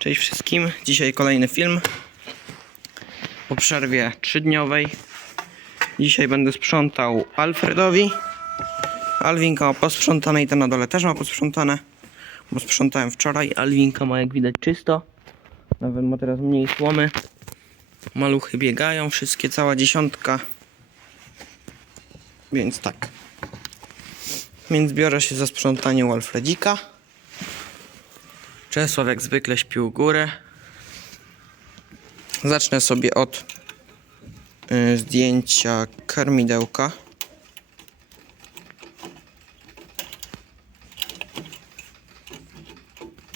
Cześć wszystkim. Dzisiaj kolejny film. Po przerwie trzydniowej. Dzisiaj będę sprzątał Alfredowi. Alwinka ma posprzątane i ten na dole też ma posprzątane. Bo sprzątałem wczoraj. Alwinka ma jak widać czysto. Nawet ma teraz mniej słomy. Maluchy biegają, wszystkie, cała dziesiątka. Więc tak. Więc biorę się za sprzątanie u Alfredzika. Czesław jak zwykle śpił górę. Zacznę sobie od y, zdjęcia karmidełka.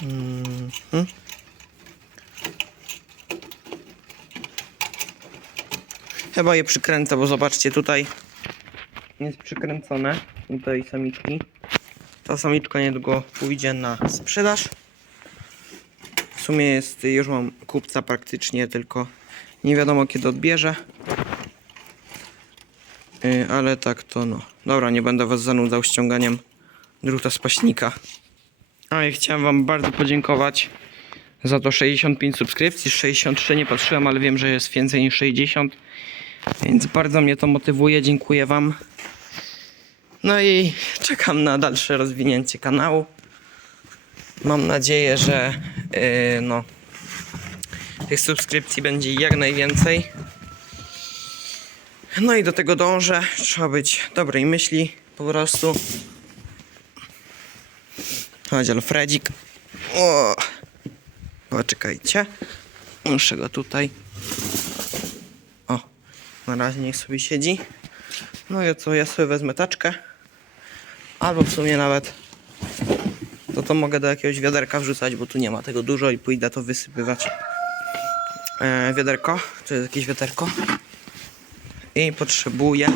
Mhm. Chyba je przykręcę, bo zobaczcie tutaj jest przykręcone. Tutaj samiczki. Ta samiczka niedługo pójdzie na sprzedaż. Sumie jest, już mam kupca praktycznie, tylko nie wiadomo kiedy odbierze. Yy, ale tak to no. Dobra, nie będę was zanudzał ściąganiem druta z paśnika. A i chciałem wam bardzo podziękować za to 65 subskrypcji. 63 nie patrzyłem, ale wiem, że jest więcej niż 60. Więc bardzo mnie to motywuje. Dziękuję wam. No i czekam na dalsze rozwinięcie kanału. Mam nadzieję, że yy, no, tych subskrypcji będzie jak najwięcej. No i do tego dążę. Trzeba być dobrej myśli po prostu. Chodź Alfredzik. O! Poczekajcie. Muszę go tutaj. O, na razie niech sobie siedzi. No i co, ja sobie wezmę taczkę. Albo w sumie nawet to to mogę do jakiegoś wiaderka wrzucać, bo tu nie ma tego dużo i pójdę to wysypywać. E, wiaderko, to jest jakieś wiaderko. I potrzebuję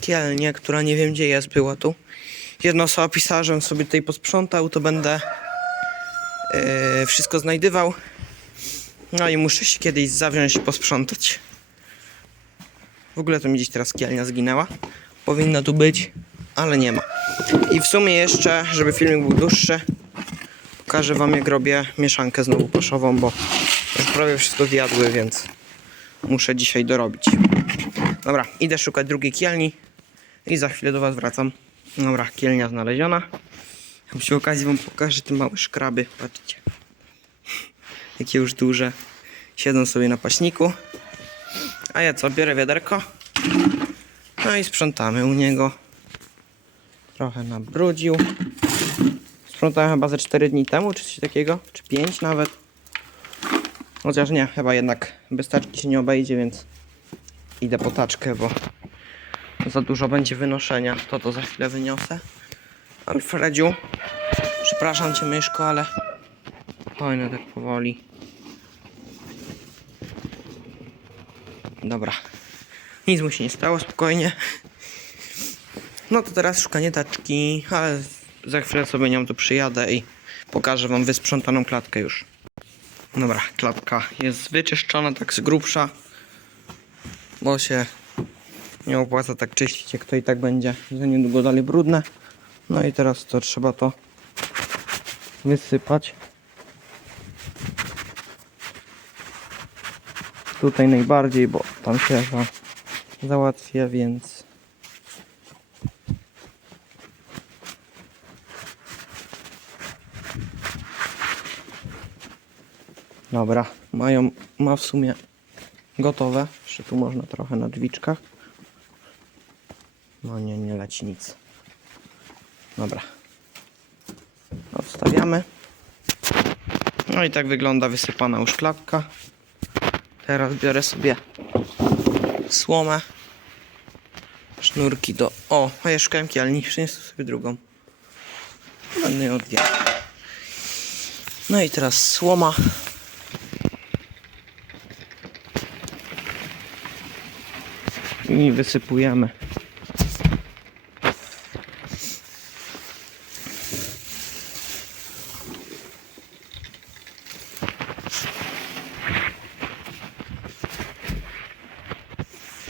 kielnię, która nie wiem gdzie jest, była tu. Jedna osoba pisała, żebym sobie tutaj posprzątał, to będę e, wszystko znajdywał. No i muszę się kiedyś zawziąć i posprzątać. W ogóle to mi gdzieś teraz kielnia zginęła. Powinna tu być, ale nie ma. I w sumie jeszcze, żeby filmik był dłuższy, pokażę wam jak robię mieszankę znowu koszową, bo już prawie wszystko zjadły, więc muszę dzisiaj dorobić. Dobra, idę szukać drugiej kielni i za chwilę do was wracam. Dobra, kielnia znaleziona. Przy okazji wam pokażę te małe szkraby, patrzcie. Jakie już duże. Siedzą sobie na paśniku. A ja co, biorę wiaderko. No i sprzątamy u niego. Trochę nabrudził. Sprzątałem chyba ze 4 dni temu, czy coś takiego, czy 5 nawet. Chociaż nie, chyba jednak bez taczki się nie obejdzie, więc idę po taczkę, bo za dużo będzie wynoszenia. To to za chwilę wyniosę. Alfredziu, przepraszam cię myszko, ale fajne tak powoli. Dobra. Nic mu się nie stało, spokojnie. No to teraz szukanie taczki, ale za chwilę sobie nią tu przyjadę i pokażę wam wysprzątaną klatkę już. Dobra, klatka jest wyczyszczona tak z grubsza, bo się nie opłaca tak czyścić, jak to i tak będzie za niedługo dalej brudne. No i teraz to trzeba to wysypać. Tutaj najbardziej, bo tam się za, załatwia, więc Dobra, mają, ma w sumie gotowe. Jeszcze tu można trochę na drzwiczkach. No nie, nie leci nic. Dobra. Odstawiamy. No i tak wygląda wysypana już klatka. Teraz biorę sobie słomę. Sznurki do... O, a ja szukałem kielni. Przyniosę sobie drugą. Będę ją odwijał. No i teraz słoma. I wysypujemy.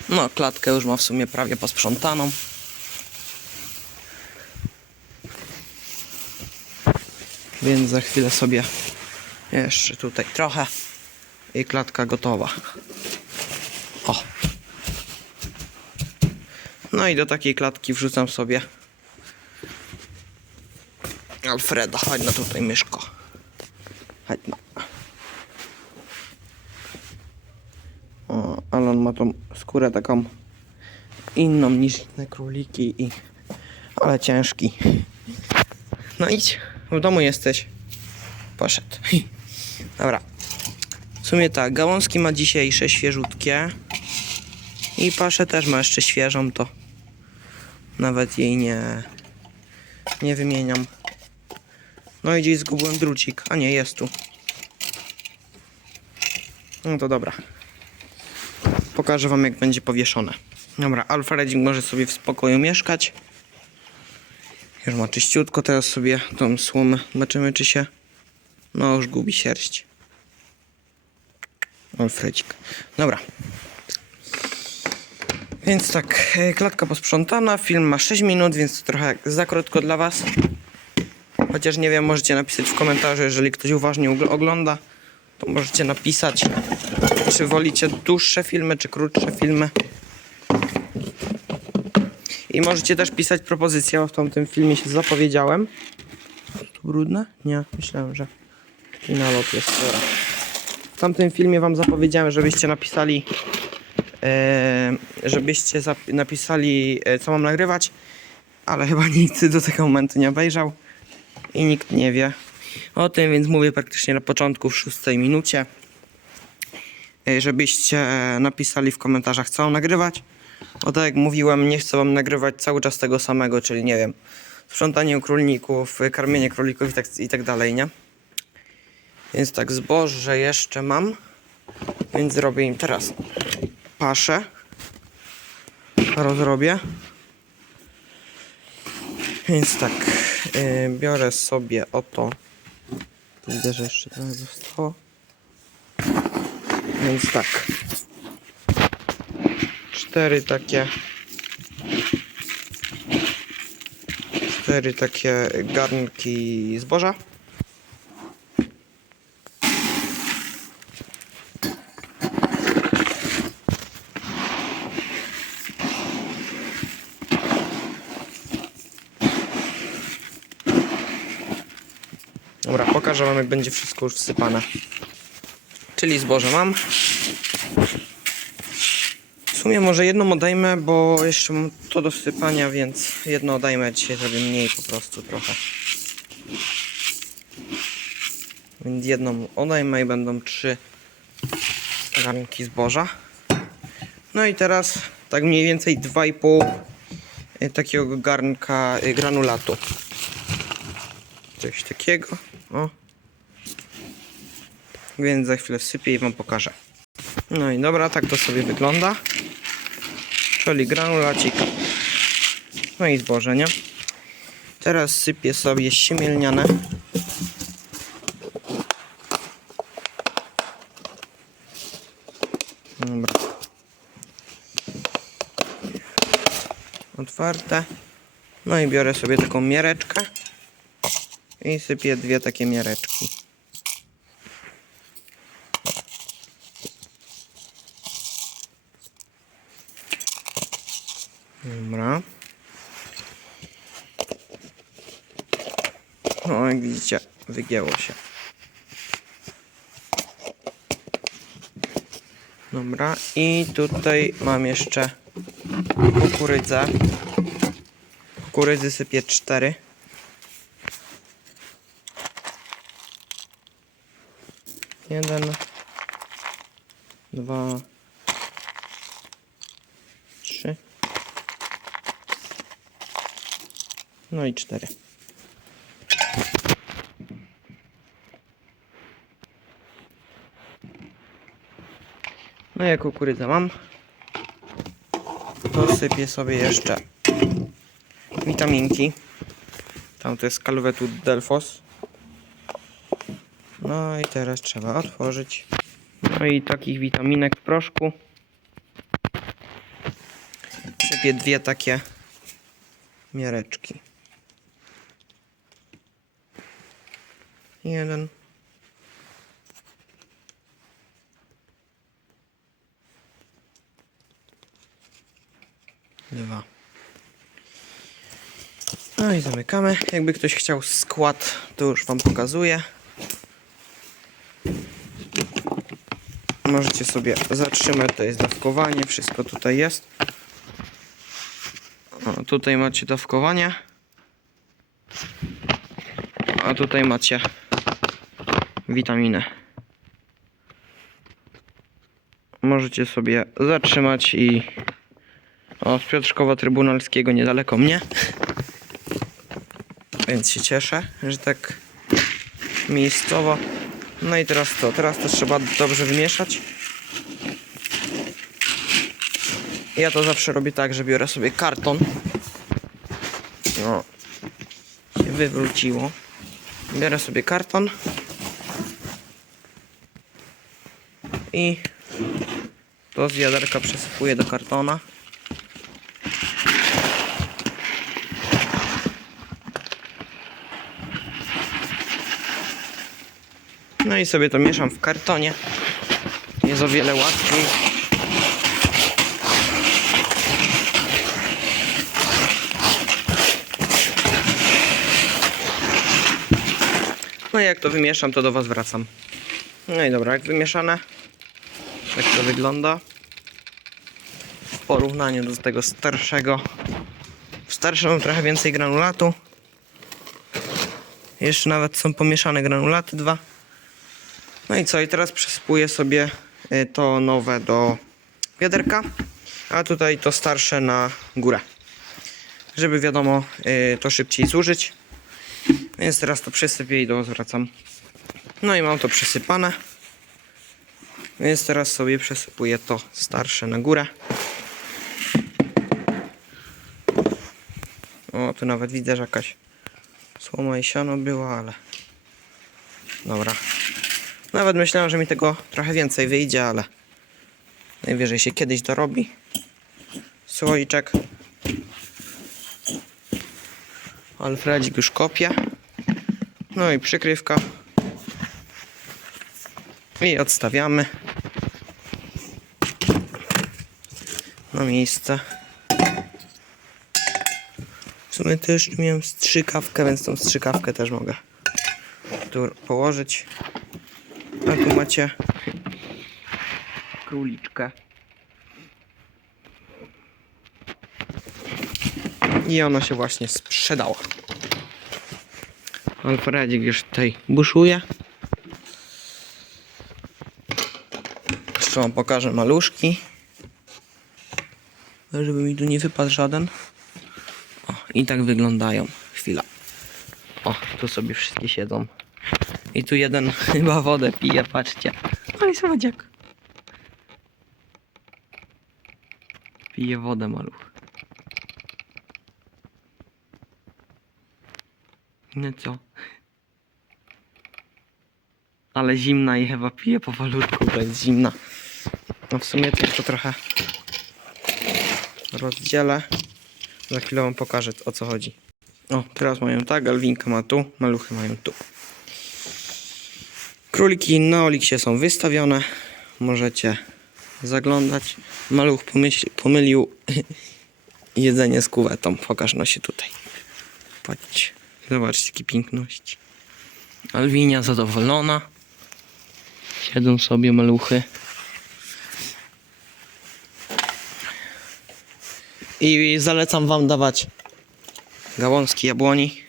No, klatkę już ma w sumie prawie posprzątaną. Więc za chwilę sobie Jeszcze tutaj trochę. I klatka gotowa. No i do takiej klatki wrzucam sobie Alfreda. Chodź na tutaj, myszko. Chodź no. O, ale on ma tą skórę taką inną niż inne króliki i... Ale ciężki. No idź, w domu jesteś. Poszedł. Dobra. W sumie tak, gałązki ma dzisiejsze, świeżutkie. I paszę też ma jeszcze świeżą, to nawet jej nie, nie wymieniam. No i gdzieś zgubiłem drucik, a nie, jest tu. No to dobra. Pokażę wam jak będzie powieszone. Dobra, Alfredzik może sobie w spokoju mieszkać. Już ma czyściutko, teraz sobie tą słomę zobaczymy czy się... No już gubi sierść. Alfredzik. Dobra. Więc tak, e, klatka posprzątana, film ma 6 minut, więc to trochę za krótko dla was. Chociaż nie wiem, możecie napisać w komentarzu, jeżeli ktoś uważnie ogląda, to możecie napisać, czy wolicie dłuższe filmy, czy krótsze filmy. I możecie też pisać propozycje, bo w tamtym filmie się zapowiedziałem. Tu brudne? Nie, myślałem, że i nalot jest. W tamtym filmie wam zapowiedziałem, żebyście napisali żebyście zap- napisali e, co mam nagrywać, ale chyba nikt do tego momentu nie obejrzał i nikt nie wie o tym, więc mówię praktycznie na początku w szóstej minucie, e, żebyście napisali w komentarzach co mam nagrywać. Bo tak jak mówiłem, nie chcę wam nagrywać cały czas tego samego, czyli nie wiem, sprzątanie królików, karmienie królików i tak, i tak dalej, nie? Więc tak, zboże jeszcze mam, więc zrobię im teraz paszę. Rozrobię. Więc tak, yy, biorę sobie oto. Widzę, że jeszcze trochę zostało. Więc tak. Cztery takie. Cztery takie garnki zboża. Dobra, pokażę wam jak będzie wszystko już wsypane. Czyli zboże mam. W sumie może jedną odejmę, bo jeszcze mam to do wsypania, więc jedno odejmę dzisiaj sobie mniej po prostu trochę. Więc jedną odejmę i będą trzy garnki zboża. No i teraz tak mniej więcej 2,5 y, takiego garnka y, granulatu. Coś takiego. O. Więc za chwilę wsypię i wam pokażę. No i dobra, tak to sobie wygląda. Czyli granulacik. No i zboże, nie? Teraz sypię sobie siemielniane. Dobra. Otwarte. No i biorę sobie taką miareczkę. I sypię dwie takie miareczki. Dobra. No jak widzicie, wygięło się. Dobra, i tutaj mam jeszcze kukurydzę. Kukurydzy sypię cztery. Jeden, dwa, trzy. No i cztery. No ja kukurydzę mam. Dosypię sobie jeszcze witaminki. Tam to jest Calvetu Delfos. No i teraz trzeba otworzyć. No i takich witaminek w proszku. Przypię dwie takie miareczki. Jeden. Dwa. No i zamykamy. Jakby ktoś chciał skład, to już Wam pokazuję. Możecie sobie zatrzymać, to jest dawkowanie, wszystko tutaj jest. O, tutaj macie dawkowanie. A tutaj macie witaminę. Możecie sobie zatrzymać i o, z Piotrkowa Trybunalskiego niedaleko mnie. Więc się cieszę, że tak miejscowo. No i teraz to, teraz to trzeba dobrze wymieszać. Ja to zawsze robię tak, że biorę sobie karton. No, się wywróciło. Biorę sobie karton. I to z wiaderka przesypuję do kartona. No i sobie to mieszam w kartonie. Jest o wiele łatwiej. No i jak to wymieszam, to do Was wracam. No i dobra, jak wymieszane, tak to wygląda. W porównaniu do tego starszego. W starszym mam trochę więcej granulatu. Jeszcze nawet są pomieszane granulaty dwa. No i co? I teraz przesypuję sobie y, to nowe do wiaderka, a tutaj to starsze na górę. Żeby wiadomo, y, to szybciej zużyć. Więc teraz to przesypię i do was wracam. No i mam to przesypane. Więc teraz sobie przesypuję to starsze na górę. O, tu nawet widzę, że jakaś słoma i siano była, ale... Dobra. Nawet myślałem, że mi tego trochę więcej wyjdzie, ale najwyżej się kiedyś dorobi. Słoiczek. Alfredzik już kopie. No i przykrywka. I odstawiamy na miejsce. W sumie też miałem strzykawkę, więc tą strzykawkę też mogę tu położyć. A tu macie króliczkę. I ona się właśnie sprzedała. Alfredzik już tutaj buszuje. Jeszcze wam pokażę maluszki. Żeby mi tu nie wypadł żaden. O, i tak wyglądają. Chwila. O, tu sobie wszystkie siedzą. I tu jeden chyba wodę pije, patrzcie. Ale słodziak. Pije wodę maluch. No co? Ale zimna i chyba pije powolutku, bo jest zimna. No w sumie to jeszcze trochę rozdzielę. Za chwilę wam pokażę o co chodzi. O, teraz mają tak, Alwinka ma tu, maluchy mają tu. Króliki na Oliksie są wystawione. Możecie zaglądać. Maluch pomylił jedzenie z kuwetą. Pokaż no się tutaj. Patrzcie. Zobaczcie, jakie piękności. Alwinia zadowolona. Siedzą sobie maluchy. I zalecam wam dawać gałązki jabłoni.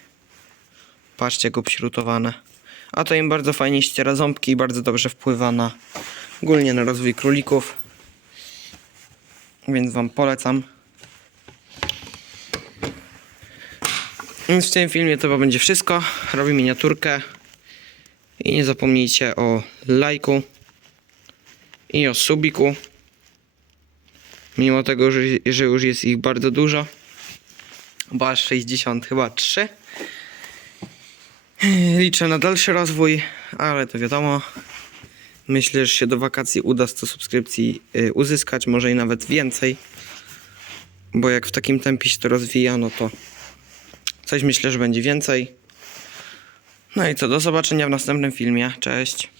Patrzcie, jak obśrutowane. A to im bardzo fajnie ściera ząbki i bardzo dobrze wpływa na ogólnie na rozwój królików. Więc wam polecam. Więc w tym filmie to będzie wszystko. Robię miniaturkę. I nie zapomnijcie o lajku i o subiku. Mimo tego, że, że już jest ich bardzo dużo. Bo aż 60 chyba 3. Liczę na dalszy rozwój, ale to wiadomo. Myślę, że się do wakacji uda 100 subskrypcji y, uzyskać, może i nawet więcej. Bo jak w takim tempie się to rozwija, no to coś myślę, że będzie więcej. No i co, do zobaczenia w następnym filmie. Cześć.